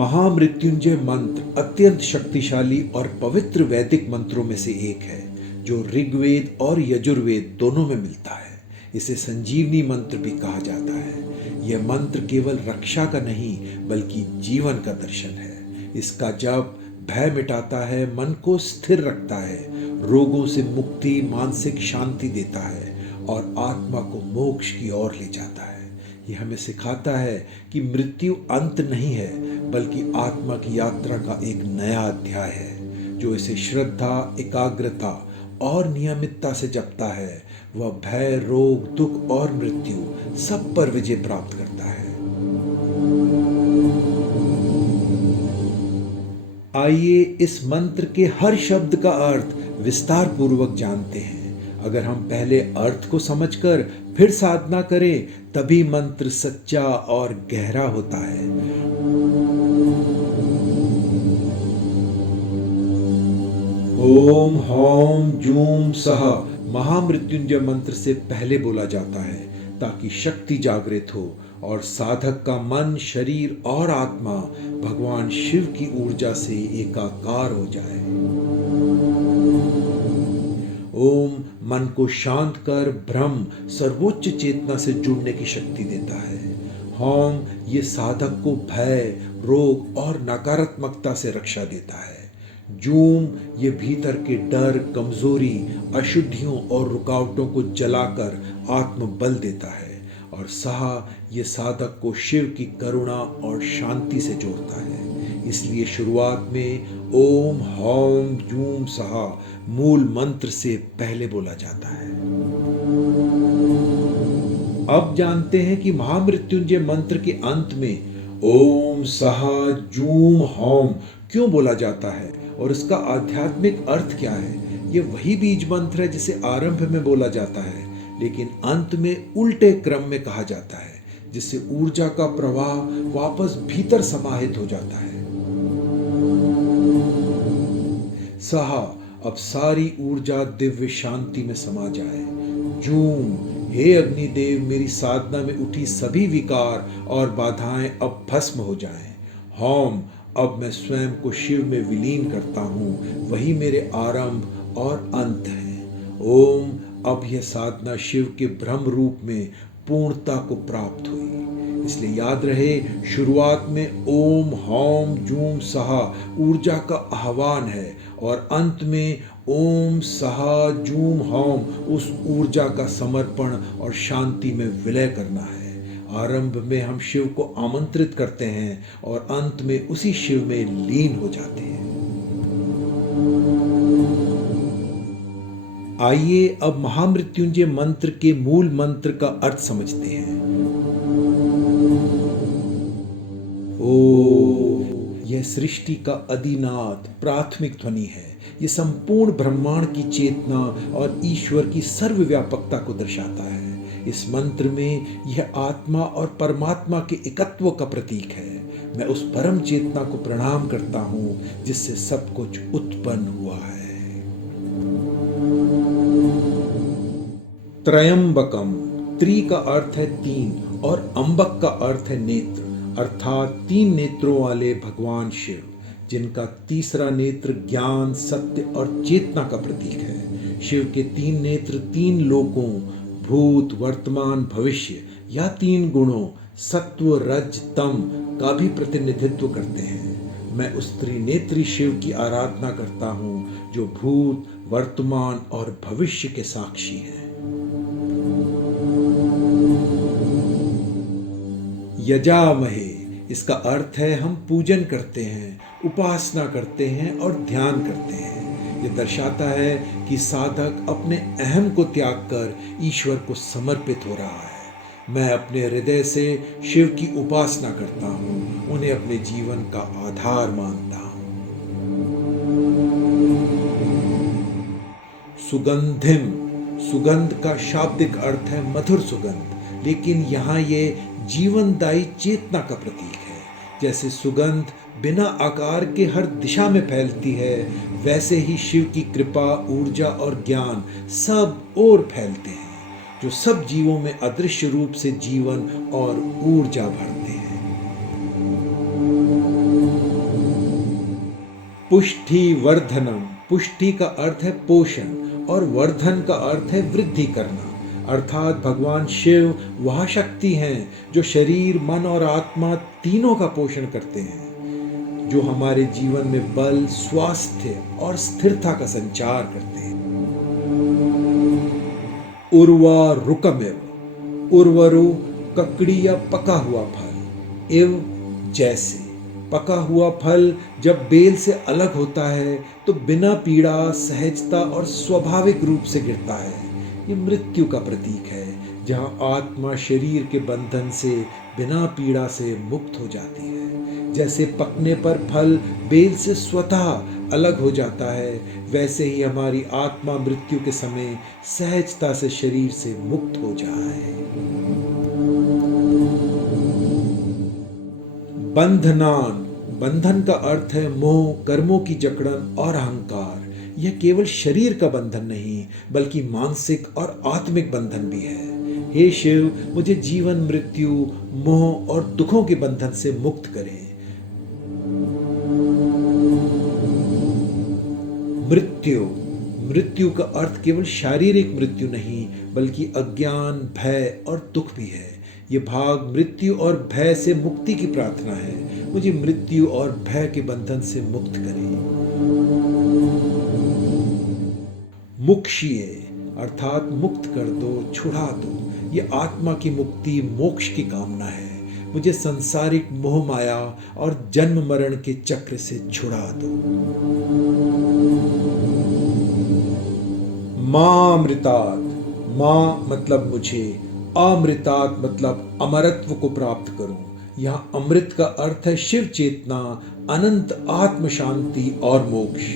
महामृत्युंजय मंत्र अत्यंत शक्तिशाली और पवित्र वैदिक मंत्रों में से एक है जो ऋग्वेद और यजुर्वेद दोनों में मिलता है। इसे संजीवनी मंत्र भी कहा जाता है। यह मंत्र केवल रक्षा का नहीं बल्कि जीवन का दर्शन है। इसका जप भय मिटाता है, मन को स्थिर रखता है, रोगों से मुक्ति, मानसिक शांति देता है और आत्मा को मोक्ष की ओर ले जाता है। यह हमें सिखाता है कि मृत्यु अंत नहीं है बल्कि आत्मा की यात्रा का एक नया अध्याय है। जो इसे श्रद्धा, एकाग्रता और नियमितता से जपता है वह भय, रोग, दुख और मृत्यु सब पर विजय प्राप्त करता है। आइए इस मंत्र के हर शब्द का अर्थ विस्तार पूर्वक जानते हैं। अगर हम पहले अर्थ को समझकर फिर साधना करें तभी मंत्र सच्चा और गहरा होता है। ओम हौम जूम सह महामृत्युंजय मंत्र से पहले बोला जाता है ताकि शक्ति जागृत हो और साधक का मन, शरीर और आत्मा भगवान शिव की ऊर्जा से एकाकार हो जाए। ओम मन को शांत कर ब्रह्म सर्वोच्च चेतना से जुड़ने की शक्ति देता है। होम ये साधक को भय, रोग और नकारात्मकता से रक्षा देता है। जूम ये भीतर के डर, कमजोरी, अशुद्धियों और रुकावटों को जलाकर आत्मबल देता है। और सहा ये साधक को शिव की करुणा और शांति से जोड़ता है। इसलिए शुरुआत में ओम हौम जूम सहा मूल मंत्र से पहले बोला जाता है। अब जानते हैं कि महामृत्युंजय मंत्र के अंत में ओम सहा जूम हौम क्यों बोला जाता है और इसका आध्यात्मिक अर्थ क्या है। यह वही बीज मंत्र है जिसे आरंभ में बोला जाता है लेकिन अंत में उल्टे क्रम में कहा जाता है, जिससे ऊर्जा का प्रवाह वापस भीतर समाहित हो जाता है। सहा अब सारी ऊर्जा दिव्य शांति में समा जाए। जूम हे अग्निदेव मेरी साधना में उठी सभी विकार और बाधाएं अब भस्म हो जाएं। होम अब मैं स्वयं को शिव में विलीन करता हूँ, वही मेरे आरंभ और अंत है। ओम अब यह साधना शिव के ब्रह्म रूप में पूर्णता को प्राप्त हुई। इसलिए याद रहे, शुरुआत में ओम हौम जूम सहा ऊर्जा का आह्वान है और अंत में ओम सहा जूम हौम उस ऊर्जा का समर्पण और शांति में विलय करना है। आरंभ में हम शिव को आमंत्रित करते हैं और अंत में उसी शिव में लीन हो जाते हैं। आइए अब महामृत्युंजय मंत्र के मूल मंत्र का अर्थ समझते हैं। ओ यह सृष्टि का आदिनाद प्राथमिक ध्वनि है। यह संपूर्ण ब्रह्मांड की चेतना और ईश्वर की सर्वव्यापकता को दर्शाता है। इस मंत्र में यह आत्मा और परमात्मा के एकत्व का प्रतीक है। मैं उस परम चेतना को प्रणाम करता हूं जिससे सब कुछ उत्पन्न हुआ है। त्रयंबकम, त्रि का अर्थ है तीन और अंबक का अर्थ है नेत्र, अर्थात तीन नेत्रों वाले भगवान शिव, जिनका तीसरा नेत्र ज्ञान, सत्य और चेतना का प्रतीक है। शिव के तीन नेत्र तीन लोकों, भूत, वर्तमान, भविष्य या तीन गुणों सत्व, रज, तम का भी प्रतिनिधित्व करते हैं। मैं उस त्रिनेत्री शिव की आराधना करता हूँ जो भूत, वर्तमान और भविष्य के साक्षी हैं। यजामहे, इसका अर्थ है हम पूजन करते हैं, उपासना करते हैं और ध्यान करते हैं। यह दर्शाता है कि साधक अपने अहम को त्याग कर ईश्वर को समर्पित हो रहा है। मैं अपने हृदय से शिव की उपासना करता हूँ, उन्हें अपने जीवन का आधार मानता हूँ। सुगंधिम, सुगंध का शाब्दिक अर्थ है मधुर सुगंध, लेकिन यहाँ ये जीवनदायी चेतना का प्रतीक है। जैसे सुगंध बिना आकार के हर दिशा में फैलती है, वैसे ही शिव की कृपा, ऊर्जा और ज्ञान सब ओर फैलते हैं, जो सब जीवों में अदृश्य रूप से जीवन और ऊर्जा भरते हैं। पुष्टि वर्धनम, पुष्टि का अर्थ है पोषण और वर्धन का अर्थ है वृद्धि करना। अर्थात भगवान शिव वह शक्ति हैं जो शरीर, मन और आत्मा तीनों का पोषण करते हैं, जो हमारे जीवन में बल, स्वास्थ्य और स्थिरता का संचार करते हैं। उर्वारुकमिव, उर्वरु ककड़ी या पका हुआ फल, इव जैसे। पका हुआ फल जब बेल से अलग होता है तो बिना पीड़ा, सहजता और स्वाभाविक रूप से गिरता है। ये मृत्यु का प्रतीक है, जहाँ आत्मा शरीर के बंधन से बिना पीड़ा से मुक्त हो जाती है। जैसे पकने पर फल बेल से स्वतः अलग हो जाता है, वैसे ही हमारी आत्मा मृत्यु के समय सहजता से शरीर से मुक्त हो जाए। बंधनान, बंधन का अर्थ है मोह, कर्मों की जकड़न और अहंकार। यह केवल शरीर का बंधन नहीं बल्कि मानसिक और आत्मिक बंधन भी है। हे शिव, मुझे जीवन, मृत्यु, मोह और दुखों के बंधन से मुक्त करें। मृत्यु, मृत्यु का अर्थ केवल शारीरिक मृत्यु नहीं बल्कि अज्ञान, भय और दुख भी है। ये भाग मृत्यु और भय से मुक्ति की प्रार्थना है। मुझे मृत्यु और भय के बंधन से मुक्त करें। मुक्षिये अर्थात मुक्त कर दो, छुड़ा दो। ये आत्मा की मुक्ति, मोक्ष की कामना है। मुझे सांसारिक मोह माया और जन्म मरण के चक्र से छुड़ा दो। मां अमृतात्, मां मतलब मुझे, अमृतात् मतलब अमरत्व को प्राप्त करूं। यहाँ अमृत का अर्थ है शिव चेतना, अनंत आत्म शांति और मोक्ष।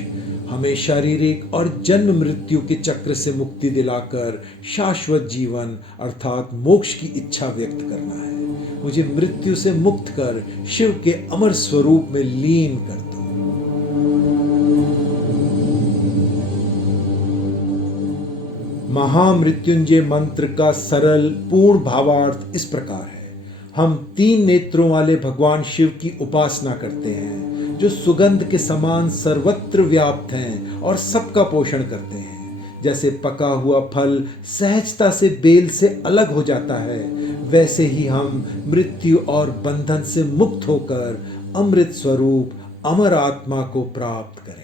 हमें शारीरिक और जन्म मृत्यु के चक्र से मुक्ति दिलाकर शाश्वत जीवन अर्थात मोक्ष की इच्छा व्यक्त करना है। मुझे मृत्यु से मुक्त कर शिव के अमर स्वरूप में लीन कर दो। महामृत्युंजय मंत्र का सरल पूर्ण भावार्थ इस प्रकार है। हम 3 नेत्रों वाले भगवान शिव की उपासना करते हैं, जो सुगंध के समान सर्वत्र व्याप्त हैं और सबका पोषण करते हैं। जैसे पका हुआ फल सहजता से बेल से अलग हो जाता है, वैसे ही हम मृत्यु और बंधन से मुक्त होकर अमृत स्वरूप अमर आत्मा को प्राप्त करें।